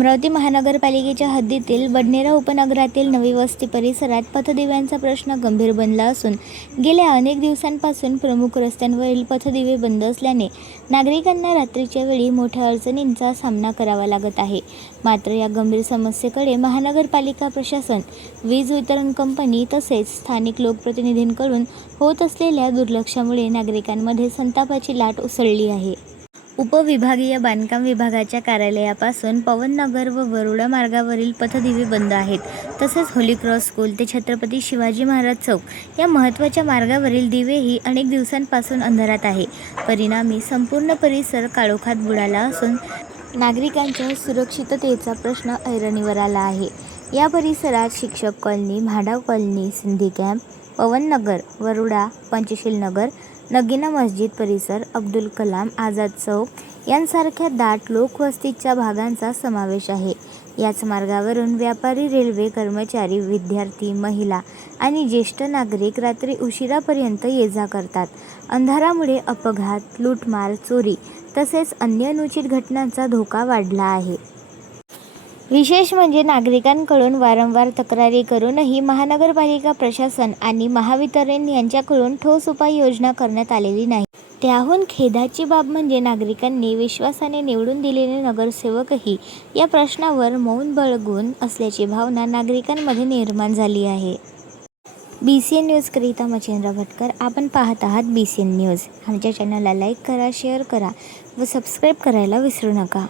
अमरावती महानगरपालिकेच्या हद्दीतील बडनेरा उपनगरातील नवी वस्ती परिसरात पथदिव्यांचा प्रश्न गंभीर बनला असून गेल्या अनेक दिवसांपासून प्रमुख रस्त्यांवरील पथदिवे बंद असल्याने नागरिकांना रात्रीच्या वेळी मोठ्या अडचणींचा सामना करावा लागत आहे। मात्र या गंभीर समस्येकडे महानगरपालिका प्रशासन, वीज वितरण कंपनी तसेच स्थानिक लोकप्रतिनिधींकडून होत असलेल्या दुर्लक्षामुळे नागरिकांमध्ये संतापाची लाट उसळली आहे। उपविभागीय बांधकाम विभागाच्या कार्यालयापासून पवननगर व वरोडा मार्गावरील पथदिवे बंद आहेत। तसेच होली क्रॉस स्कूल ते छत्रपती शिवाजी महाराज चौक या महत्त्वाच्या मार्गावरील दिवेही अनेक दिवसांपासून अंधारात आहे। परिणामी संपूर्ण परिसर काळोखात बुडाला असून नागरिकांच्या सुरक्षिततेचा प्रश्न ऐरणीवर आला आहे। या परिसरात शिक्षक colony, MHADA colony, Sindhi camp, Pavannagar, Waroda, Panchsheel Nagar, Nagina Masjid परिसर, अब्दुल कलाम आझाद चौक यांसारख्या दाट लोकवस्तीच्या भागांचा समावेश आहे। याच मार्गावरून व्यापारी, रेल्वे कर्मचारी, विद्यार्थी, महिला आणि ज्येष्ठ नागरिक रात्री उशिरापर्यंत ये-जा करतात। अंधारामुळे अपघात, लूटमार, चोरी तसेच अन्य अनुचित घटनांचा धोका वाढला आहे। विशेष म्हणजे नागरिकांकडून वारंवार तक्रारी करूनही महानगरपालिका प्रशासन आणि महावितरण यांच्याकडून ठोस उपाययोजना करण्यात आलेली नाही। त्याहून खेदाची बाब म्हणजे नागरिकांनी विश्वासाने निवडून दिलेले नगरसेवकही या प्रश्नावर मौन बाळगून असल्याची भावना नागरिकांमध्ये निर्माण झाली आहे। BCN न्यूजकरिता मच्छिंद्र भटकर। आपण पाहत आहात BCN न्यूज। आमच्या चॅनलला लाईक करा, शेअर करा व सबस्क्राईब करायला विसरू नका।